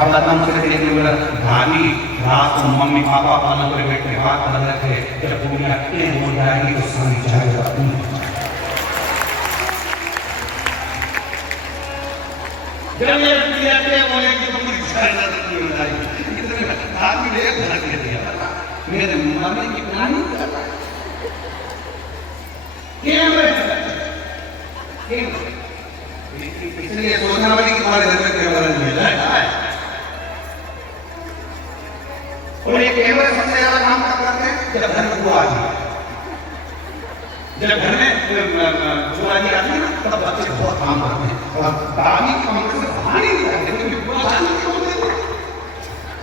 अब तम से देखने वाला धानी रात को मम्मी पापा पालन कर बैठे बात कर रहे थे जब दुनिया के बोल जाएगी तो समझ जाएगा जब ये दुनिया के बोले कि तुम रिश्ता नहीं होता आदमी ले घर के दिया मेरे मम्मी की प्लानिंग करता इसलिए सोचना पड़ेगा कि तुम्हारे घर में कैमरा नहीं है और ये कैमरे सबसे ज्यादा काम कब करते हैं जब घर में बुआ आती है जब घर में बुआ आती है ना तब बच्चे बहुत काम करते हैं और दादी कमरे से बाहर नहीं निकलते क्योंकि बुआ आती है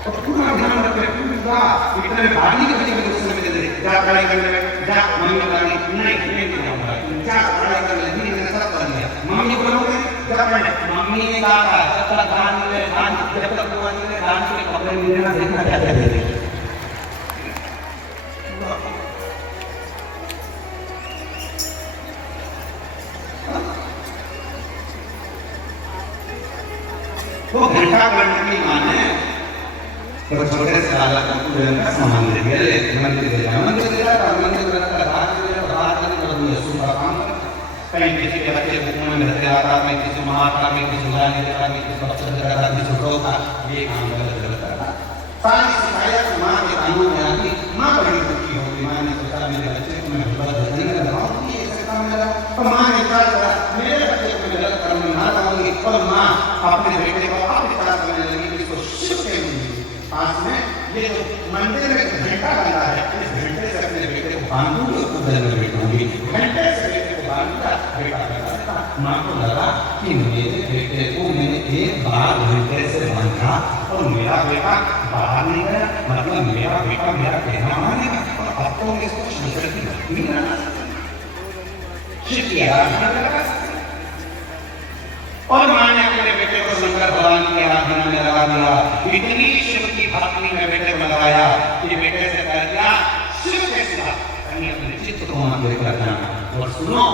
तो पूरा ध्यान रखते हैं पूरा इतने दादी के बच्चे के दूसरे में देते क्या पढ़ाई करने में क्या मम्मी पढ़ाई नहीं जाऊंगा क्या पढ़ाई करने नहीं मैंने सब कर लिया मम्मी बोलोगे क्या पढ़ने मम्मी ने कहा जब तक दान जब तक बुआ ने दान के कपड़े मिलना देखना क्या करेंगे वो घंटा करने की माने तो छोटे से आला का सामान ले गया मंदिर ले जाओ मंदिर ले जाओ मंदिर में बाहर कर दिया सुबह काम कहीं किसी के बच्चे घूमने में रहते आता मैं किसी महात्मा में किसी गाने देता मैं किसी बच्चे देता किसी रोता ये काम गलत करता सारी शिकायत माँ के कानून में आती माँ बड़ी दुखी होगी माँ ने सोचा मेरे बच्चे को मैं गलत नहीं लगाऊंगी ये ऐसे काम मेरा और माँ ने कहा मेरे बच्चे को मैं गलत करने ना लगाऊंगी और माँ अपने बेटे को आप विचार करने लगी इसको शिव कहेंगी पास में ये जो मंदिर में घंटा बंधा है इस घंटे से अपने बेटे को बांधूंगी उसको घर में बैठूंगी घंटे से बेटे को बांधता बेटा बैठा माँ को लगा कि मेरे बेटे को मैंने एक बार घंटे से बांधा और मेरा बेटा बाहर नहीं गया मतलब मेरा बेटा मेरा कहना मानेगा और अब तो इसको शंकर की भक्ति में आना शिव की आराधना लगा और माँ ने अपने बेटे को शंकर भगवान की आराधना में लगा दिया इतनी शिव की भक्ति में बेटे को लगाया कि बेटे से कह दिया शिव के सिवा कहीं अपने चित्त को मत लेकर जाना और सुनो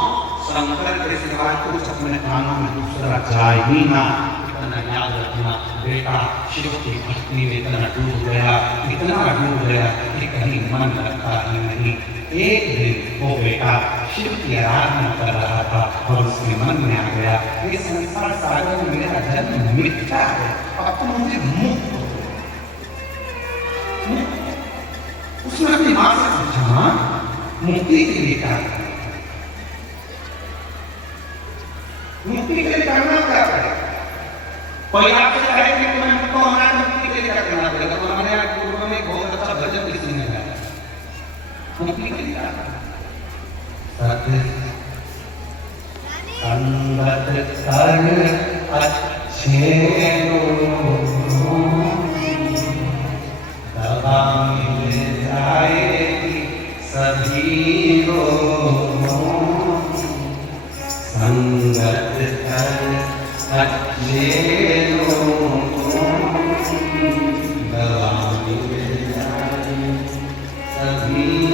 शंकर के सिवा कुछ अपने कानों में दूसरा जाए ही ना इतना याद रखना बेटा शिव की भक्ति में इतना डूब गया कि कहीं मन लगता ही नहीं एक दिन वो बेटा शिव की आराधना कर रहा था और उसके मन में आ गया ये संसार सागर में मेरा जन्म मिथ्या है अब तो मुझे मुक्त उसने अपनी माँ से पूछा मुक्ति के लिए क्या करना मुक्ति के लिए करना क्या पड़ेगा कोई आपसे कहे कि तुम्हें मुक्त होना है मुक्ति के लिए क्या करना पड़ेगा तो हमारे यहाँ गुरुओं में बहुत अच्छा भजन किसी ने गाया मुक्ति के लिए क्या करना संगत कर अच्छे दवा मिल जाएगी सभी लोगों संगत कर अच्छे लोगों दवा मिल जाएगी सभी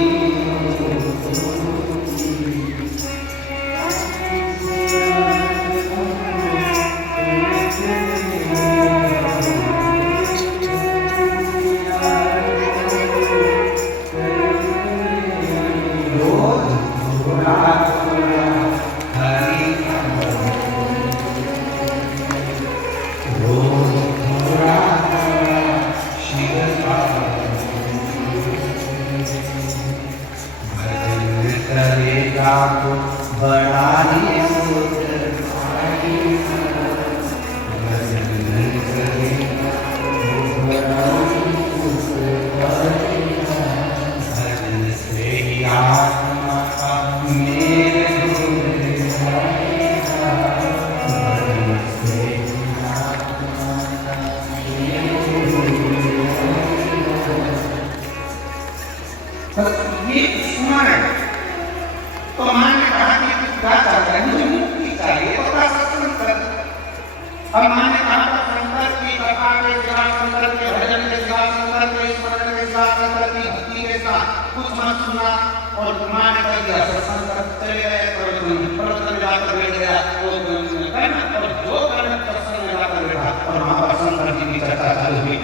की चर्चा चालू हुई।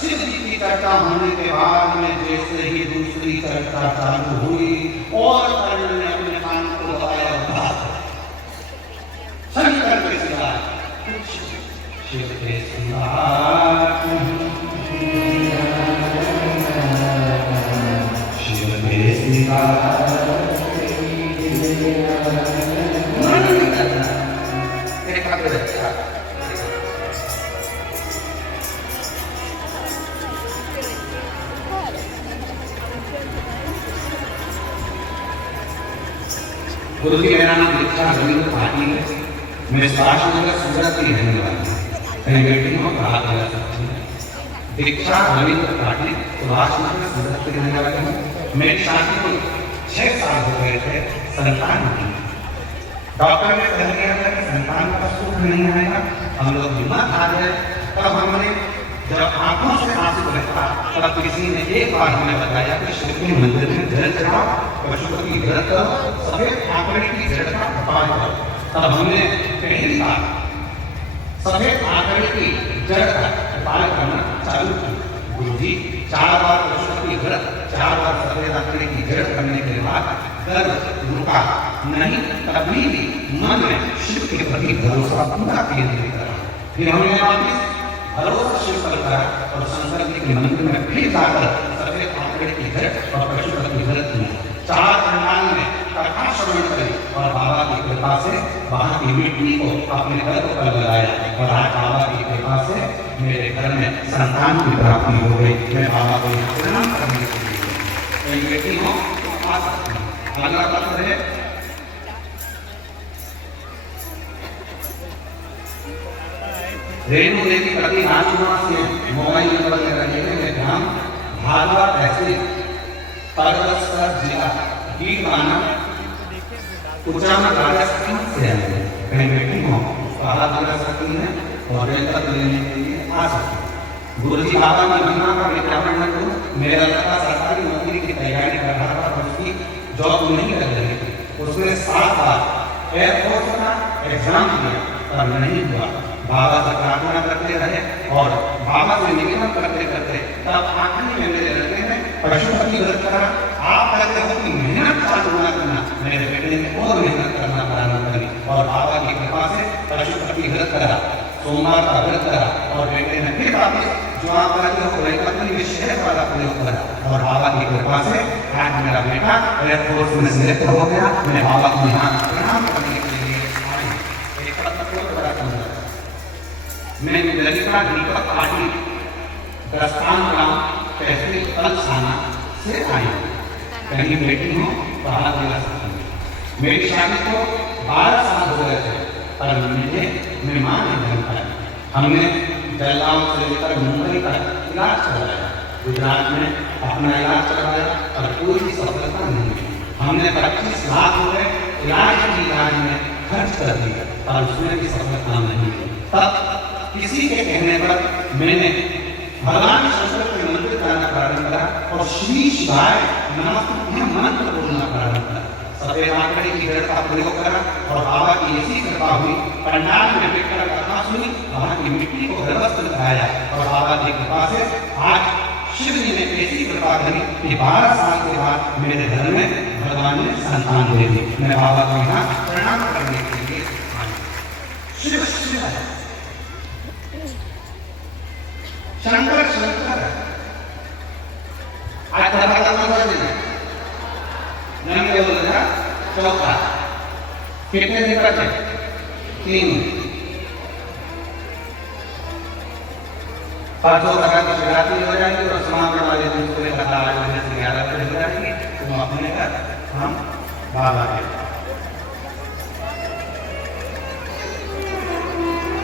शिव जी की चर्चा होने के बाद में जैसे ही दूसरी चर्चा चालू हुई और कर्ण ने अपने कान को लगाया, शंकर के सिवा कुछ शिव के सिवा शिव के सिवा गुरु जी मेरा नाम दीक्षा रविंद्र पाटिल है। मैं सुभाष नगर सूरत की रहने वाली हूँ। कहीं बेटी को कहा गया दीक्षा रविंद्र पाटिल सुभाष नगर सूरत की रहने वाली हूँ। मेरी शादी को 6 साल हो गए थे, संतान नहीं। डॉक्टर ने कह दिया था कि संतान का सुख नहीं आएगा। हम लोग बीमार आ गए। तब हमने जब आंखों से आंसू बहता तब किसी ने एक बार हमें बताया कि शिव के मंदिर में जल चढ़ाओ, पशुपति व्रत करो, सफेद आंकड़े की जड़ का उपाय करो। तब हमने पहली बार सफेद आंकड़े की जड़ का उपाय करना चालू किया। गुरु जी 4 बार पशुपति व्रत, 4 बार सफेद आंकड़े की जड़ करने के बाद दर्द रुका नहीं। तभी भी मन में शिव के प्रति भरोसा पूरा केंद्रित करा। फिर हमने वापिस भरोसा शिव पर करा और शंकर जी के मंदिर में फिर जाकर सफेद आंकड़े की जड़ और पशुपति व्रत किया। 4 पंडाल में कथा श्रवण करी और बाबा की कृपा से वहां की मिट्टी को अपने गर्भ पर लगाया और आज बाबा की कृपा से मेरे घर में संतान की प्राप्ति हो गई। मैं बाबा को यहाँ प्रणाम करने के लिए बेटी हूँ आ सकती हूँ। अगला पत्र है रेणु देवी प्रति राजकुमार से मोबाइल नंबर ले रहे हैं। ग्राम भागवा तहसील परवसर जिला गीरवाना उच्चारण राजस्थान से आए हैं। कहीं बेटी हो बाहर लगा सकती हैं और वेतन लेने के लिए आ सकती हैं। गुरु जी बाबा ने महिमा का विज्ञापन न करूं। मेरा लड़का सरकारी नौकरी की तैयारी कर रहा था और उसकी जॉब नहीं लग रही थी। उसने 7 बार एयरफोर्स का एग्जाम दिया पर नहीं हुआ। बाबा से प्रार्थना करते रहे और बाबा से निवेदन करते करते तब आखिरी में मेरे लड़के ने पशुपति व्रत करा। आप कहते हो कि मेहनत चालू न करना, मेरे बेटे ने और मेहनत करना प्रारंभ करी और बाबा की कृपा से पशुपति व्रत करा, सोमवार का व्रत करा और बेटे ने फिर वापिस जो आप कहते हो वैकल्पिक विषय वाला प्रयोग करा और बाबा की कृपा से आज मेरा बेटा एयरफोर्स में सिलेक्ट हो गया। मैं बाबा को यहाँ प्रणाम करने के लिए आया। एक पत्र बड़ा सुंदर मैं ललिता दीपक पाटिल दस्तान ग्राम तहसील कलसाना से आई। कहीं बेटी हूँ बाहर जिला सकती हूँ। मेरी शादी को 12 साल हो गए थे पर मुझे मेहमान नहीं बन पाया। हमने जलगांव से लेकर मुंबई का इलाज करवाया, गुजरात में अपना इलाज करवाया पर कोई सफलता नहीं मिली। हमने 25 लाख रुपए इलाज के इलाज में खर्च कर दिया पर उसमें भी सफलता नहीं मिली। तब किसी के कहने पर मैंने भगवान शंकर के मंदिर जाना प्रारंभ करा और श्री शिवाय नमः मंत्र बोलना प्रारंभ करा। सफेद आंकड़े की जड़ का प्रयोग करा और बाबा की ऐसी कृपा हुई। पंडाल में बैठकर कथा सुनी, वहां की मिट्टी को गर्भस्थ लगाया और बाबा की कृपा से आज शिव जी ने ऐसी कृपा करी कि 12 साल के बाद मेरे घर में भगवान ने संतान दे दी। मैं बाबा को यहाँ प्रणाम करने के लिए आया। शिव शिव शंकर शंकर आज का नंबर नंगे बोला चौथा कितने दिन बचे 3 परसों तक की शिवरात्रि हो जाएगी और समापन वाले दिन सुबह कथा 8 बजे से 11 बजे हो जाएगी। तुम अपने घर हम बाबा के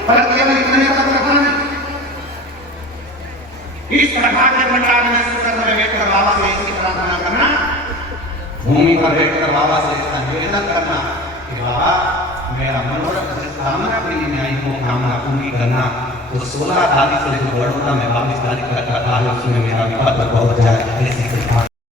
पर केवल इतने का कथा नहीं। इस कथा के भंडार में सुकर बैठकर बाबा से ऐसी प्रार्थना करना, भूमि पर बैठकर बाबा से ऐसा निवेदन करना कि बाबा मेरा मनोरथ कामना पूरी में आई हो, कामना पूरी करना। तो 16 तारीख से जो बड़ौदा में 22 तारीख तक कथा है उसमें मेरा विपद बहुत जाए ऐसी कृपा